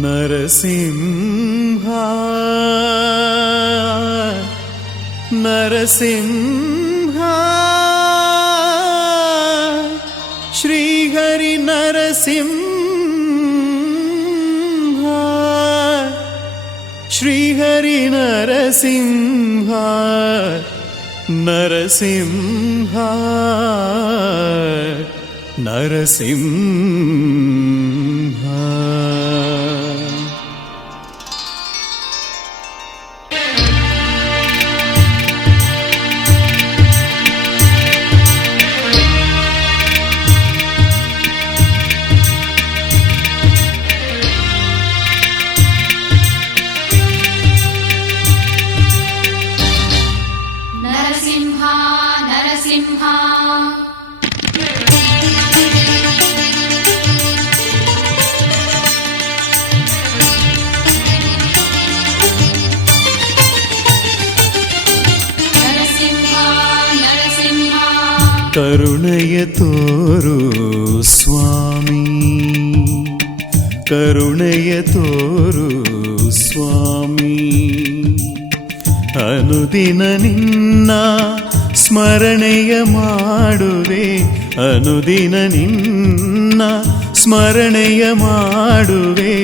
ನರಸಿಂಹ ನರಸಿಂಹ ಶ್ರೀಹರಿ ನರಸಿಂಹ ಶ್ರೀಹರಿ ನರಸಿಂಹ ನರಸಿಂಹ ನರಸಿಂಹ. ಕರುಣೆಯ ತೋರು ಸ್ವಾಮಿ, ಕರುಣೆಯ ತೋರು ಸ್ವಾಮಿ. ಅನುದಿನ ನಿನ್ನ ಸ್ಮರಣೆಯ ಮಾಡುವೆ, ಅನುದಿನ ನಿನ್ನ ಸ್ಮರಣೆಯ ಮಾಡುವೆ.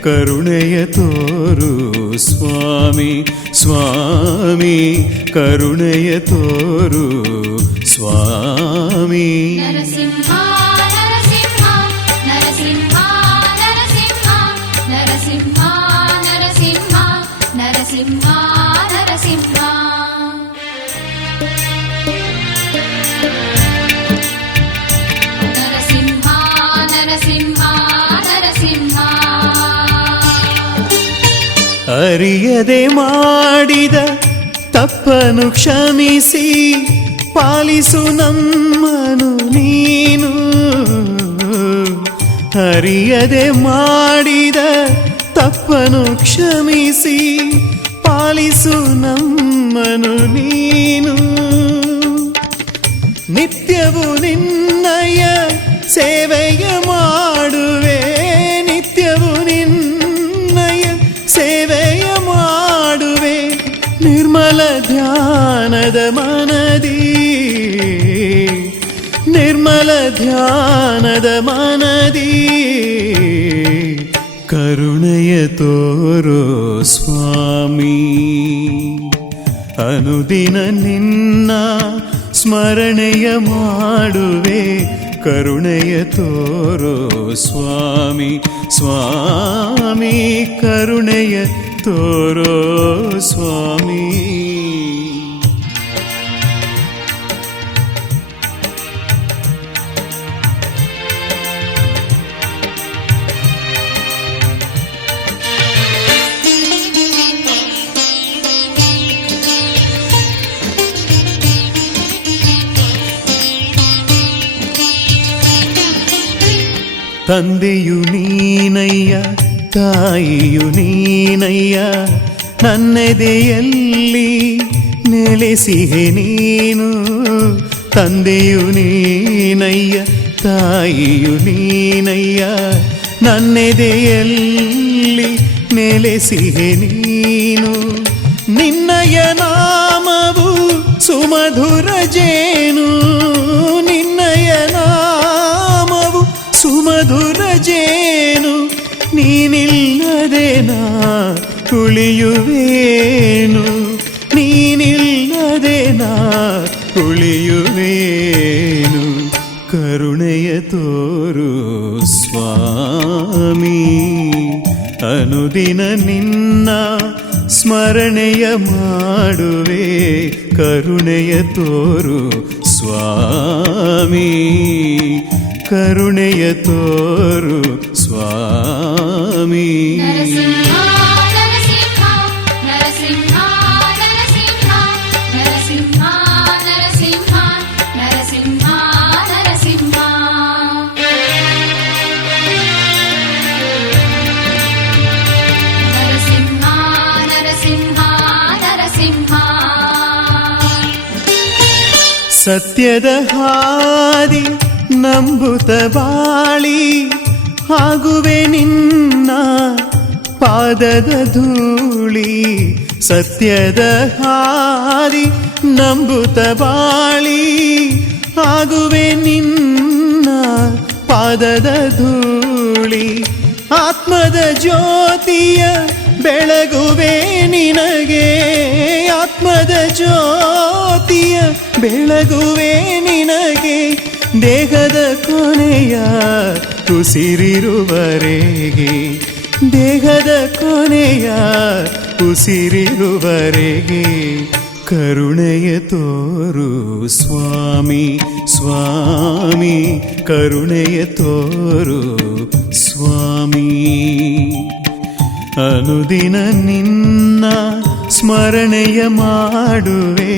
ಕರುಣೆಯ ತೋರು ಸ್ವಾಮಿ ಸ್ವಾಮಿ, ಕರುಣೆಯ ತೋರು ಸ್ವಾಮಿ. ನರಸಿಂಹ ನರಸಿಂಹ ನರಸಿಂಹ ನರಸಿಂಹ ನರಸಿಂಹ ನರಸಿಂಹ ನರಸಿಂಹ ನರಸಿಂಹ. ನರಸಿಂಹ ನರಸಿಂಹ ನರಸಿಂಹ. ಅರಿಯದೆ ಮಾಡಿದ ತಪ್ಪನು ಕ್ಷಮಿಸಿ ಪಾಲಿಸು ನಮ್ಮನು ನೀನು. ಅರಿಯದೆ ಮಾಡಿದ ತಪ್ಪನು ಕ್ಷಮಿಸಿ ಪಾಲಿಸು ನಮ್ಮನು ನೀನು. ನಿತ್ಯವೂ ನಿನ್ನಯ ಸೇವೆಯ ಮಾಡುವೆ, ನಿತ್ಯವೂ ನಿನ್ನಯ ಸೇವೆಯ ಮಾಡುವೆ. ನಿರ್ಮಲ ಧ್ಯಾನದ ಮನದಿ, ನಿರ್ಮಲ ಧ್ಯಾನದ ಮನದಿ. ಕರುಣೆಯ ತೋರೋ ಸ್ವಾಮಿ, ಅನುದಿನ ನಿನ್ನ ಸ್ಮರಣೆಯ ಮಾಡುವೆ. ಕರುಣೆಯ ತೋರೋ ಸ್ವಾಮಿ ಸ್ವಾಮಿ, ಕರುಣೆಯ ತೋರೋ ಸ್ವಾಮಿ. ತಂದೆಯು ನೀನಯ್ಯ, ತಾಯಿಯು ನೀನಯ್ಯ, ನನ್ನೆದೆಯಲ್ಲಿ ನೆಲೆಸಿಹೆ ನೀನು. ತಂದೆಯು ನೀನಯ್ಯ, ತಾಯಿಯು ನೀನಯ್ಯ, ನನ್ನೆದೆಯಲ್ಲಿ ನೆಲೆಸಿಹೆ ನೀನು. ನಿನ್ನಯ ನಾಮವು ಸುಮಧುರ ಜೇನು, ನಿನ್ನಯ ನಾಮವು ಸುಮಧುರ ಜೇನು. ನೀನಿಲ್ಲದೆ ನಾ ಉಳಿಯುವೇನು, ನೀನಿಲ್ಲದೆ ನಾ ಉಳಿಯುವೇನು. ಕರುಣೆಯ ತೋರು ಸ್ವಾಮಿ, ಅನುದಿನ ನಿನ್ನ ಸ್ಮರಣೆಯ ಮಾಡುವೆ. ಕರುಣೆಯ ತೋರು ಸ್ವಾಮಿ, ಕರುಣೆಯ ತೋರು ಸ್ವಾಮಿ. ನರಸಿಂಹ ನರಸಿಂಹ ನರಸಿಂಹ ನರಸಿಂಹ ನರಸಿಂಹ ನರಸಿಂಹ ನರಸಿಂಹ ನರಸಿಂಹ. ನರಸಿಂಹ ನರಸಿಂಹ ನರಸಿಂಹ. ಸತ್ಯದ ಹಾದಿ ನಂಬುತ್ತ ಬಾಳಿ ಆಗುವೆ ನಿನ್ನ ಪಾದದ ಧೂಳಿ ಸತ್ಯದ ಹಾದಿ ನಂಬುತ್ತ ಬಾಳಿ ಆಗುವೆ ನಿನ್ನ ಪಾದದ ಧೂಳಿ ಆತ್ಮದ ಜ್ಯೋತಿಯ ಬೆಳಗುವೆ ನಿನಗೆ ಆತ್ಮದ ಜ್ಯೋತಿಯ ಬೆಳಗುವೆ ನಿನಗೆ ದೇಹದ ಕೊನೆಯ ಉಸಿರಿರುವರೆಗೆ ದೇಹದ ಕೊನೆಯ ಉಸಿರಿರುವರೆಗೆ ಕರುಣೆಯ ತೋರು ಸ್ವಾಮಿ ಸ್ವಾಮಿ ಕರುಣೆಯ ತೋರು ಸ್ವಾಮಿ ಅನುದಿನ ನಿನ್ನ ಸ್ಮರಣೆಯ ಮಾಡುವೆ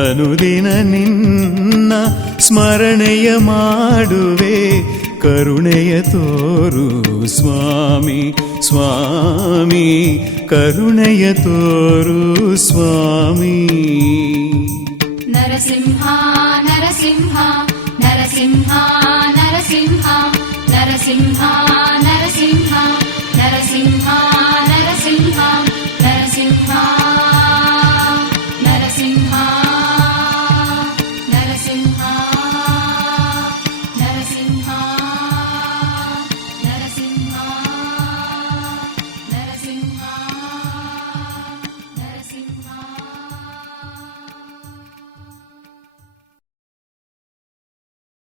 ಅನುದಿನ ನಿನ್ನ ಸ್ಮರಣೆಯ ಮಾಡುವೆ ಕರುಣೆಯ ತೋರು ಸ್ವಾಮಿ ಸ್ವಾಮಿ ಕರುಣೆಯ ತೋರು ಸ್ವಾಮಿ ನರಸಿಂಹ ನರಸಿಂಹ ನರಸಿಂಹ ನರಸಿಂಹ ನರಸಿಂಹ